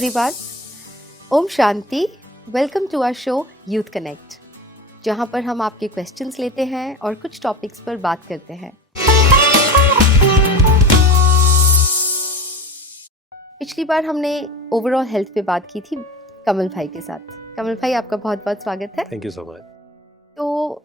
everyone. Om Shanti. Welcome to our show Youth Connect, जहां पर हम आपके क्वेश्चंस लेते हैं और कुछ टॉपिक्स पर बात करते हैं. पिछली बार हमने ओवरऑल हेल्थ पे बात की थी कमल भाई के साथ. कमल भाई, आपका बहुत बहुत स्वागत है. Thank you so much. तो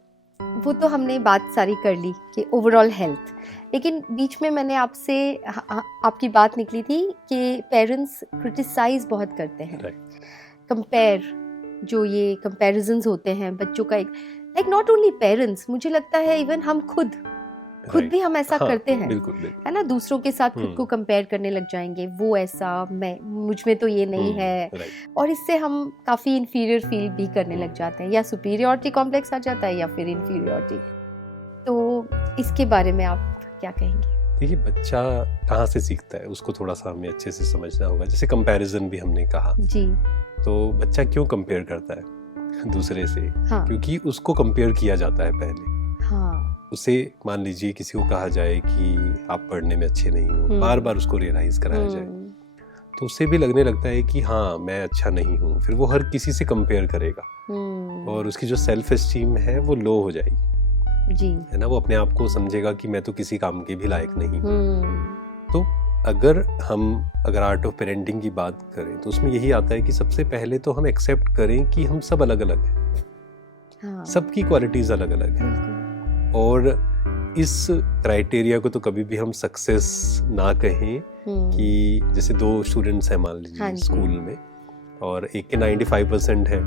वो तो हमने बात सारी कर ली कि ओवरऑल हेल्थ, लेकिन बीच में मैंने आपसे आपकी बात निकली थी कि पेरेंट्स क्रिटिसाइज बहुत करते हैं. कंपेयर, जो ये कंपैरिजंस होते हैं बच्चों का, एक लाइक नॉट ओनली पेरेंट्स, मुझे लगता है इवन हम खुद भी हम ऐसा करते हैं. बिल्कुल. है ना, दूसरों के साथ खुद को कंपेयर करने लग जाएंगे. वो ऐसा, मैं, मुझ में तो ये नहीं है. और इससे हम काफी इंफीरियर फील भी करने लग जाते हैं, या सुपीरियरिटी कॉम्प्लेक्स आ जाता है या फिर इंफीरियरिटी. तो इसके बारे में आप क्या कहेंगे? देखिए, बच्चा कहाँ से सीखता है उसको थोड़ा सा हमें अच्छे से समझना होगा. जैसे कंपैरिजन भी हमने कहा जी, तो बच्चा क्यों कंपेयर करता है दूसरे से? हाँ. क्योंकि उसको कंपेयर किया जाता है पहले. हाँ. उसे मान लीजिए किसी को कहा जाए कि आप पढ़ने में अच्छे नहीं हो, बार बार उसको रियलाइज कराया जाए, तो उससे भी लगने लगता है कि हाँ, मैं अच्छा नहीं हूँ. फिर वो हर किसी से कंपेयर करेगा और उसकी जो सेल्फ एस्टीम है वो लो हो जाएगी जी. है ना. वो अपने आप को समझेगा कि मैं तो किसी काम के भी लायक नहीं हूँ. तो अगर आर्ट ऑफ पेरेंटिंग की बात करें तो उसमें यही आता है कि सबसे पहले तो हम एक्सेप्ट करें कि हम सब अलग अलग हैं. हाँ. सबकी क्वालिटीज अलग अलग हैं. और इस क्राइटेरिया को तो कभी भी हम सक्सेस ना कहें कि जैसे दो स्टूडेंट्स हैं मान लीजिए, हाँ, स्कूल में, और एक के 95% है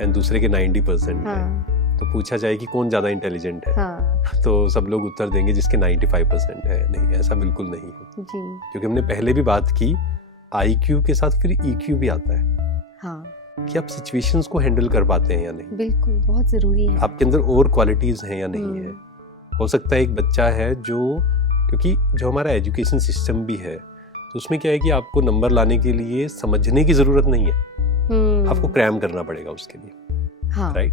एंड दूसरे के 90% हाँ. है. तो पूछा जाए कि कौन ज़्यादा इंटेलिजेंट है, हाँ. तो सब लोग उत्तर देंगे जिसके 95% है. नहीं, ऐसा बिल्कुल नहीं है जी. क्योंकि हमने पहले भी बात की, IQ के साथ फिर EQ भी आता है. हाँ. कि आप सिचुएशंस को हैंडल कर पाते हैं या नहीं. बिल्कुल, बहुत ज़रूरी है. आपके अंदर और क्वालिटीज़ हैं या नहीं है. हो सकता है एक बच्चा है क्योंकि जो हमारा एजुकेशन सिस्टम भी है, तो उसमें क्या है कि आपको नंबर लाने के लिए समझने की ज़रूरत नहीं है. आपको क्रैम करना पड़ेगा उसके लिए. हाँ. राइट.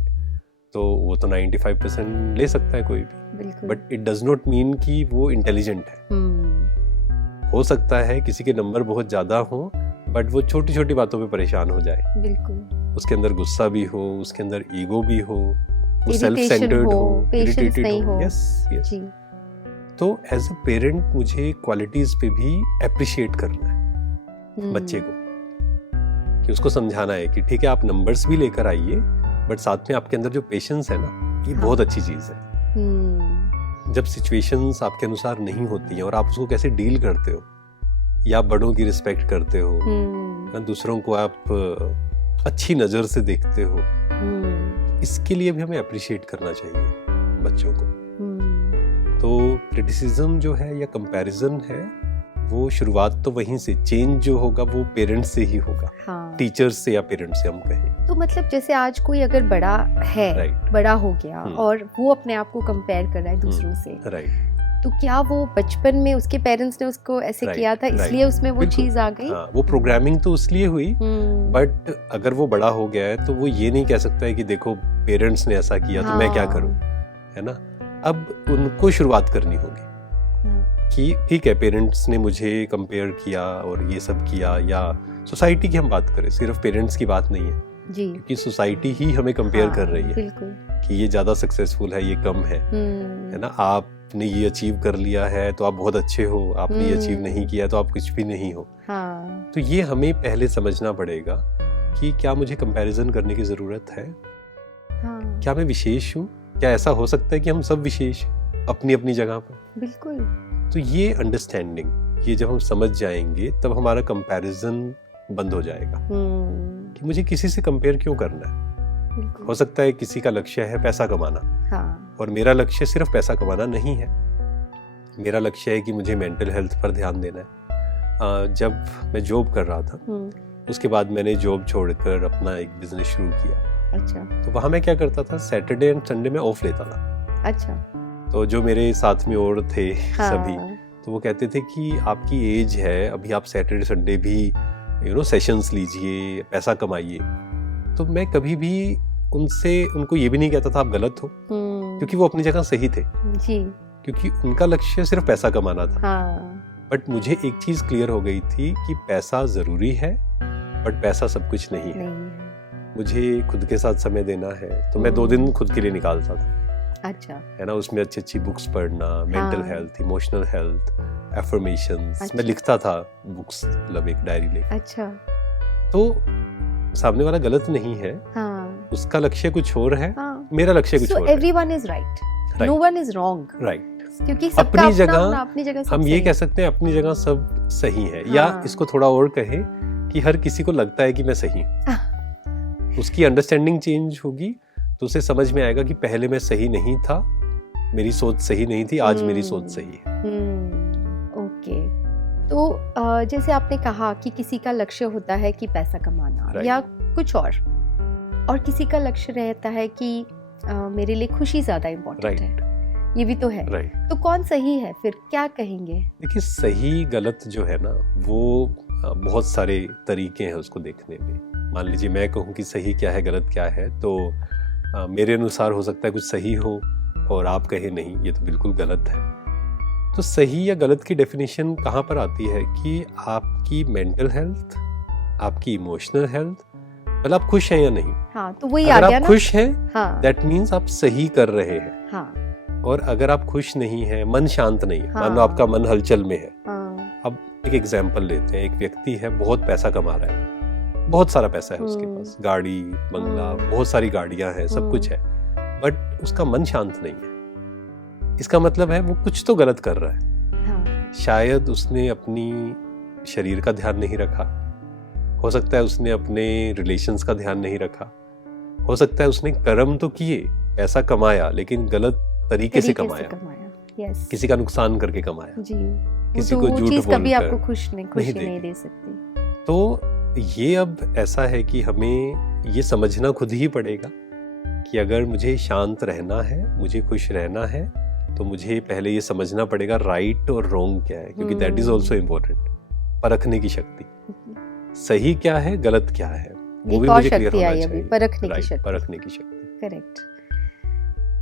तो वो तो 95% ले सकता है कोई भी, but it does not mean कि वो इंटेलिजेंट है. हो सकता है किसी के नंबर बहुत ज़्यादा हो बट वो छोटी छोटी बातों पे परेशान हो जाए. बिल्कुल. उसके अंदर गुस्सा भी हो, उसके अंदर ईगो भी हो, वो सेल्फ सेंटर्ड हो, इरिटेटेड हो. यस. तो एज अ पेरेंट मुझे क्वालिटीज पे भी अप्रिशिएट करना है बच्चे को, कि उसको समझाना है कि ठीक है, आप नंबर्स भी लेकर आइए, बट साथ में आपके अंदर जो पेशेंस है ना, ये बहुत अच्छी चीज है. जब सिचुएशंस आपके अनुसार नहीं होती हैं और आप उसको कैसे डील करते हो, या बड़ों की रिस्पेक्ट करते हो, या दूसरों को आप अच्छी नजर से देखते हो, इसके लिए भी हमें अप्रिशिएट करना चाहिए बच्चों को. तो क्रिटिसिज्म जो है या कंपैरिजन है, वो शुरुआत तो वहीं से, चेंज जो होगा वो पेरेंट्स से ही होगा. हाँ. टीचर्स से या पेरेंट्स से हम कहें तो मतलब जैसे आज कोई अगर बड़ा है, बड़ा हो गया और वो अपने आप को कंपेयर कर रहा है दूसरों से, तो क्या वो बचपन में उसके पेरेंट्स ने उसको ऐसे किया था, इसलिए उसमें वो चीज आ गई? हाँ, वो प्रोग्रामिंग तो उसलिए हुई, बट अगर वो बड़ा हो गया है तो वो ये नहीं कह सकता है कि देखो पेरेंट्स ने ऐसा किया तो मैं क्या करूं, है ना. अब उनको शुरुआत करनी होगी कि ठीक है, पेरेंट्स ने मुझे कंपेयर किया और ये सब किया, या सोसाइटी की हम बात करें, सिर्फ पेरेंट्स की बात नहीं है जी, क्योंकि सोसाइटी ही हमें कंपेयर कर रही है कि ये ज्यादा सक्सेसफुल है, ये कम है ना. आपने ये अचीव कर लिया है तो आप बहुत अच्छे हो, आपने ये अचीव नहीं किया तो आप कुछ भी नहीं हो. तो ये हमें पहले समझना पड़ेगा कि क्या मुझे कंपैरिजन करने की जरूरत है. क्या मैं विशेष हूँ? क्या ऐसा हो सकता है कि हम सब विशेष अपनी अपनी जगह पर? बिल्कुल. तो ये अंडरस्टैंडिंग, ये जब हम समझ जाएंगे तब हमारा कंपैरिजन बंद हो जाएगा कि मुझे किसी से कंपेयर क्यों करना है. हो सकता है किसी का लक्ष्य है पैसा कमाना, और मेरा लक्ष्य सिर्फ पैसा कमाना नहीं है. मेरा लक्ष्य है कि मुझे मेंटल हेल्थ पर ध्यान देना है. जब मैं जॉब कर रहा था, उसके बाद मैंने जॉब छोड़कर अपना एक बिजनेस शुरू किया. अच्छा. तो वहाँ मैं क्या करता था, सैटरडे एंड संडे में ऑफ लेता था. अच्छा. तो जो मेरे साथ में और थे सभी, तो वो कहते थे कि आपकी एज है, अभी आप सैटरडे संडे भी सेशंस लीजिए, पैसा कमाइए. तो मैं कभी भी उनको ये भी नहीं कहता था आप गलत हो, क्योंकि वो अपनी जगह सही थे जी. क्योंकि उनका लक्ष्य सिर्फ पैसा कमाना था. बट मुझे एक चीज क्लियर हो गई थी कि पैसा जरूरी है, बट पैसा सब कुछ नहीं है। नहीं है। मुझे खुद के साथ समय देना है तो मैं 2 दिन खुद के लिए निकालता था। अच्छा। है ना, उसमें अच्छी अच्छी बुक्स पढ़ना, mental health, emotional health, affirmations. अच्छा। मैं लिखता था बुक्स, मतलब एक डायरी लेकर। अच्छा। तो सामने वाला गलत नहीं है, हाँ। उसका लक्ष्य कुछ और है, हाँ। मेरा लक्ष्य कुछ और है। Everyone is right, no one is wrong. Right. क्योंकि सबका अपनी जगह अपनी जगह सब हम ये कह सकते हैं अपनी जगह सब सही है। या इसको थोड़ा और कहें कि हर किसी को लगता है कि मैं सही हूँ। उसकी अंडरस्टैंडिंग चेंज होगी तो उसे समझ में आएगा कि पहले मैं सही नहीं था, मेरी सोच सही नहीं थी, आज मेरी सोच सही है। ओके। तो जैसे आपने कहा कि किसी का लक्ष्य होता है कि पैसा कमाना या कुछ और किसी का लक्ष्य रहता है कि मेरे लिए खुशी ज्यादा इम्पोर्टेंट है। ये भी तो है। तो कौन सही है फिर, क्या कहेंगे? देखिए, सही गलत जो है ना, वो बहुत सारे तरीके हैं उसको देखने में। मान लीजिए मैं कहूँ कि सही क्या है गलत क्या है, तो मेरे अनुसार हो सकता है कुछ सही हो और आप कहें नहीं ये तो बिल्कुल गलत है। तो सही या गलत की डेफिनेशन कहाँ पर आती है कि आपकी मेंटल हेल्थ, आपकी इमोशनल हेल्थ, मतलब आप खुश हैं या नहीं। हाँ, तो वही आ गया ना। अगर आप खुश हैं, दैट मीन्स आप सही कर रहे हैं। हाँ। और अगर आप खुश नहीं हैं, मन शांत नहीं है, मान लो आपका मन हलचल में है। अब एक एग्जाम्पल लेते हैं, एक व्यक्ति है, बहुत पैसा कमा रहा है, बहुत सारा पैसा है उसके पास, गाड़ी बंगला, बहुत सारी गाड़ियां हैं, सब कुछ है, बट उसका मन शांत नहीं है। इसका मतलब है वो कुछ तो गलत कर रहा है। शायद उसने अपनी शरीर का ध्यान नहीं रखा, हो सकता है उसने अपने रिलेशंस का ध्यान नहीं रखा, हो सकता है उसने कर्म तो किए, पैसा कमाया, लेकिन गलत तरीके से कमाया। yes. किसी का नुकसान करके कमाया जी। किसी तो को झूठ बोलकर कभी आपको खुशी नहीं दे सकती। तो ये अब ऐसा है कि हमें ये समझना खुद ही पड़ेगा कि अगर मुझे शांत रहना है, मुझे खुश रहना है, तो मुझे पहले ये समझना पड़ेगा राइट और रॉन्ग क्या है, क्योंकि दैट इज ऑल्सो इम्पोर्टेंट। परखने की शक्ति, सही क्या है गलत क्या है, वो भी मुझे क्लियर होना चाहिए। परखने की शक्ति। करेक्ट।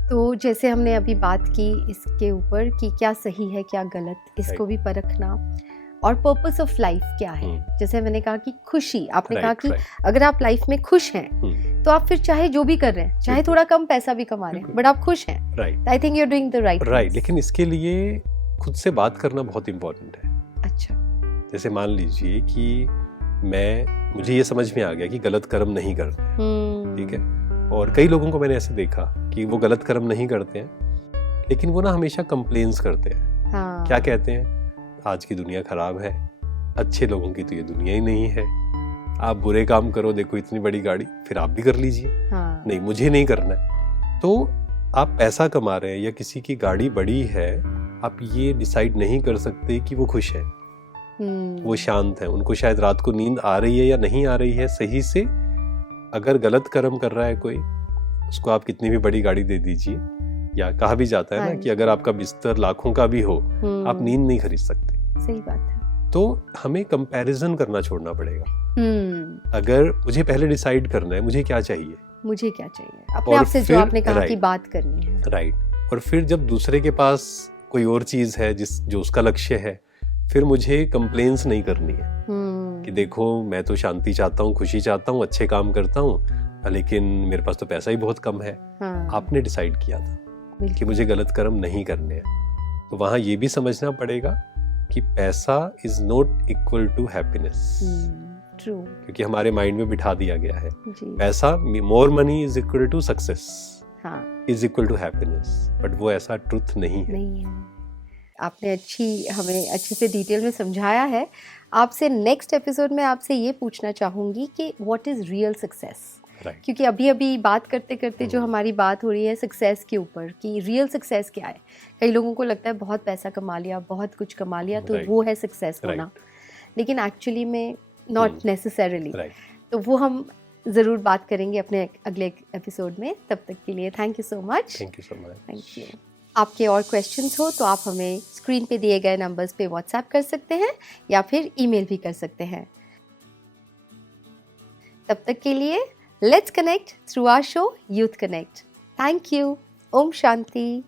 तो जैसे हमने अभी बात की इसके ऊपर कि क्या सही है क्या गलत, इसको भी परखना, और पर्पस ऑफ लाइफ क्या है। जैसे मैंने कहा कि खुशी, आपने कहा कि अगर आप लाइफ में खुश हैं तो आप फिर चाहे जो भी कर रहे हैं, चाहे थोड़ा कम पैसा भी कमा रहे हैं, बट आप खुश हैं, I think you are doing the right. लेकिन इसके लिए खुद से बात करना बहुत इंपॉर्टेंट है। अच्छा। जैसे मान लीजिए कि मुझे ये समझ में आ गया कि गलत कर्म नहीं करते, ठीक है, और कई लोगों को मैंने ऐसे देखा कि वो गलत कर्म नहीं करते हैं, लेकिन वो ना हमेशा कंप्लेन्स करते हैं। क्या कहते हैं, आज की दुनिया खराब है, अच्छे लोगों की तो ये दुनिया ही नहीं है, आप बुरे काम करो, देखो इतनी बड़ी गाड़ी, फिर आप भी कर लीजिए। नहीं, मुझे नहीं करना है। तो आप पैसा कमा रहे हैं या किसी की गाड़ी बड़ी है, आप ये डिसाइड नहीं कर सकते कि वो खुश है, वो शांत है, उनको शायद रात को नींद आ रही है या नहीं आ रही है सही से। अगर गलत कर्म कर रहा है कोई, उसको आप कितनी भी बड़ी गाड़ी दे दीजिए, या कहा भी जाता है ना कि अगर आपका बिस्तर लाखों का भी हो, आप नींद नहीं खरीद सकते। सही बात है। तो हमें कंपैरिजन करना छोड़ना पड़ेगा। अगर मुझे पहले डिसाइड करना है मुझे क्या चाहिए, अपने आप से जो आपने कहा कि बात करनी है, राइट। और फिर जब दूसरे के पास कोई और चीज है जो उसका लक्ष्य है, फिर मुझे कंप्लेन्स नहीं करनी है कि देखो मैं तो शांति चाहता हूँ, खुशी चाहता हूँ, अच्छे काम करता हूँ, लेकिन मेरे पास तो पैसा ही बहुत कम है। आपने डिसाइड किया था कि मुझे गलत कर्म नहीं करने हैं, तो वहां ये भी समझना पड़ेगा कि पैसा is not equal to happiness. True. क्योंकि हमारे माइंड में बिठा दिया गया है पैसा, more money is equal to success, is equal to happiness, but वो ऐसा ट्रुथ नहीं है। आपने हमें अच्छे से डिटेल में समझाया है। आपसे नेक्स्ट एपिसोड में आपसे ये पूछना चाहूँगी कि व्हाट इज़ रियल सक्सेस, क्योंकि अभी बात करते करते जो हमारी बात हो रही है सक्सेस के ऊपर कि रियल सक्सेस क्या है। कई लोगों को लगता है बहुत पैसा कमा लिया, बहुत कुछ कमा लिया तो वो है सक्सेस होना, लेकिन एक्चुअली में नॉट नेसेसरली। तो वो हम ज़रूर बात करेंगे अपने अगले एपिसोड में। तब तक के लिए thank you so much. Thank you. आपके और क्वेश्चंस हो तो आप हमें स्क्रीन पे दिए गए नंबर्स पे व्हाट्सएप कर सकते हैं या फिर ईमेल भी कर सकते हैं। तब तक के लिए let's connect through our show Youth Connect. Thank you. Om Shanti.